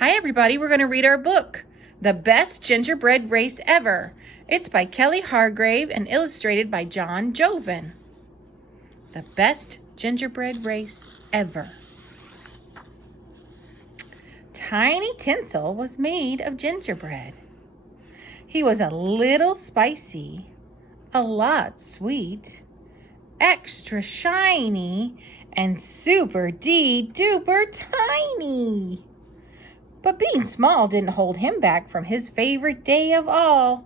Hi everybody, we're going to read our book, The Best Gingerbread Race Ever. It's by Kelly Hargrave and illustrated by John Joven. The Best Gingerbread Race Ever. Tiny Tinsel was made of gingerbread. He was a little spicy, a lot sweet, extra shiny, and super duper tiny. But being small didn't hold him back from his favorite day of all.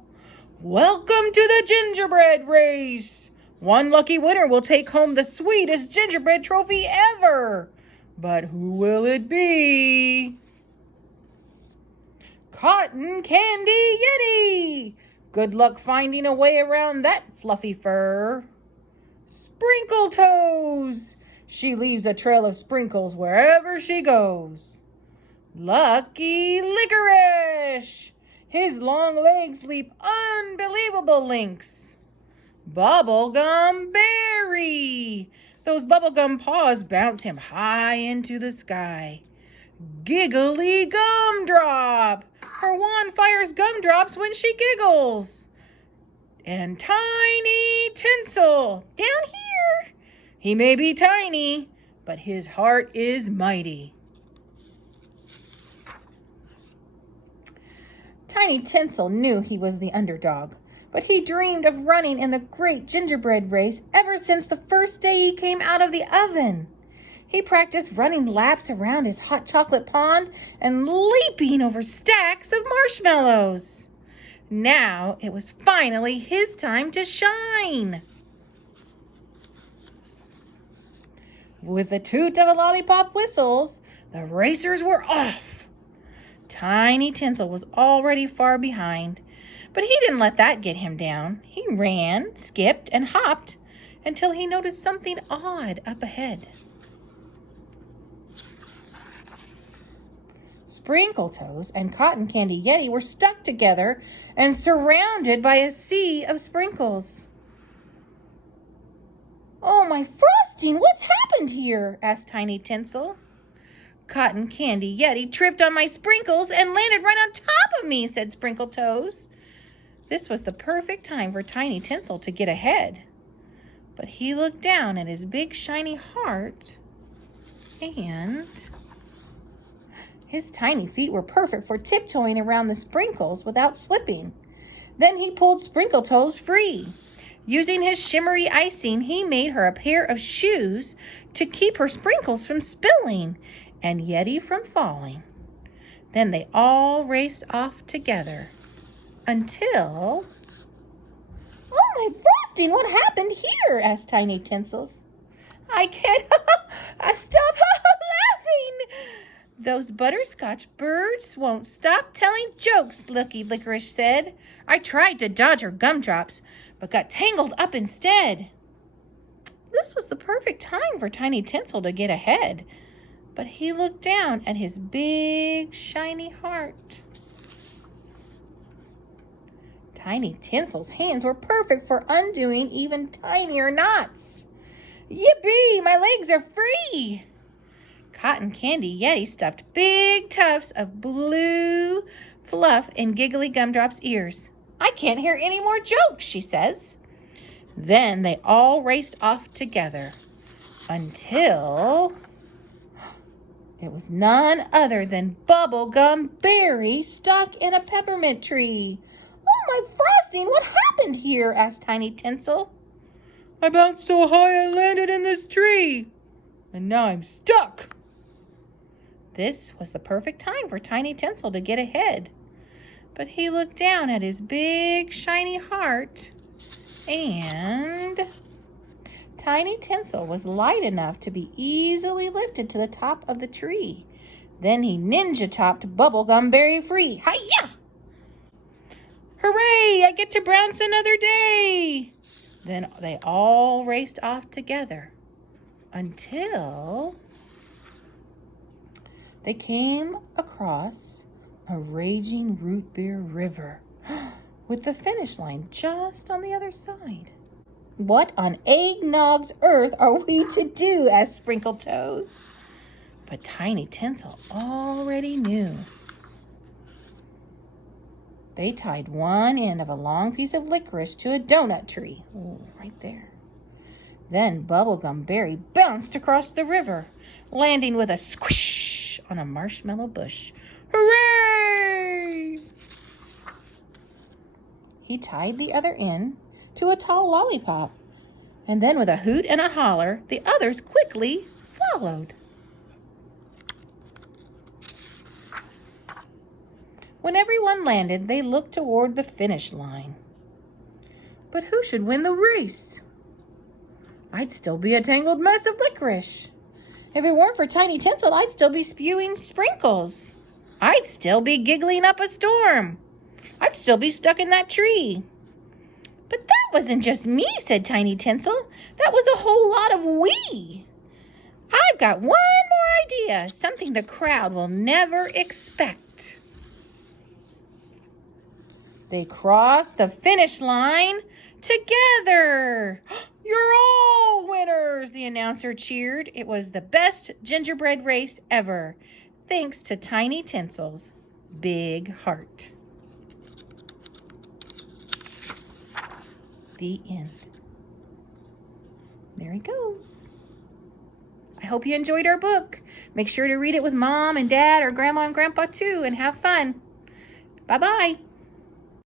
Welcome to the gingerbread race! One lucky winner will take home the sweetest gingerbread trophy ever. But who will it be? Cotton Candy Yeti! Good luck finding a way around that fluffy fur. Sprinkle Toes! She leaves a trail of sprinkles wherever she goes. Lucky Licorice! His long legs leap unbelievable lengths. Bubblegum Berry! Those bubblegum paws bounce him high into the sky. Giggly Gumdrop! Her wand fires gumdrops when she giggles. And Tiny Tinsel, down here. He may be tiny, but his heart is mighty. Tiny Tinsel knew he was the underdog, but he dreamed of running in the great gingerbread race ever since the first day he came out of the oven. He practiced running laps around his hot chocolate pond and leaping over stacks of marshmallows. Now it was finally his time to shine. With the toot of a lollipop whistles, the racers were off. Tiny Tinsel was already far behind, but he didn't let that get him down. He ran, skipped, and hopped until he noticed something odd up ahead. Sprinkle Toes and Cotton Candy Yeti were stuck together and surrounded by a sea of sprinkles. "Oh, my frosting, what's happened here?" asked Tiny Tinsel. "Cotton Candy Yeti tripped on my sprinkles and landed right on top of me," said Sprinkle Toes. This was the perfect time for Tiny Tinsel to get ahead. But he looked down at his big shiny heart, and his tiny feet were perfect for tiptoeing around the sprinkles without slipping. Then he pulled Sprinkle Toes free. Using his shimmery icing, he made her a pair of shoes to keep her sprinkles from spilling and Yeti from falling. Then they all raced off together until... "Oh, my frosting, what happened here?" asked Tiny Tinsels. "I can't stop laughing. Those butterscotch birds won't stop telling jokes," Lucky Licorice said. "I tried to dodge her gumdrops, but got tangled up instead." This was the perfect time for Tiny Tinsel to get ahead, but he looked down at his big shiny heart. Tiny Tinsel's hands were perfect for undoing even tinier knots. "Yippee! My legs are free!" Cotton Candy Yeti stuffed big tufts of blue fluff in Giggly Gumdrop's ears. "I can't hear any more jokes," she says. Then they all raced off together until it was none other than Bubblegum Berry stuck in a peppermint tree. "Oh, my frosting, what happened here?" asked Tiny Tinsel. "I bounced so high I landed in this tree, and now I'm stuck." This was the perfect time for Tiny Tinsel to get ahead, but he looked down at his big shiny heart, and Tiny Tinsel was light enough to be easily lifted to the top of the tree. Then he ninja-topped Bubblegum Berry free. Hi-ya! "Hooray! I get to bounce another day!" Then they all raced off together until they came across a raging root beer river with the finish line just on the other side. "What on eggnog's earth are we to do?" asked Sprinkle Toes. But Tiny Tinsel already knew. They tied one end of a long piece of licorice to a donut tree. Ooh, right there. Then Bubblegum Berry bounced across the river, landing with a squish on a marshmallow bush. Hooray! He tied the other end to a tall lollipop, and then with a hoot and a holler, the others quickly followed. When everyone landed, they looked toward the finish line. But who should win the race? I'd still be a tangled mess of licorice. If it weren't for Tiny Tinsel, I'd still be spewing sprinkles. I'd still be giggling up a storm. I'd still be stuck in that tree. But that wasn't just me, said Tiny Tinsel. That was a whole lot of we. I've got one more idea, something the crowd will never expect. They crossed the finish line together. You're all winners, the announcer cheered. It was the best gingerbread race ever, thanks to Tiny Tinsel's big heart. The end. There he goes. I hope you enjoyed our book. Make sure to read it with Mom and Dad or Grandma and Grandpa too, and have fun. Bye-bye.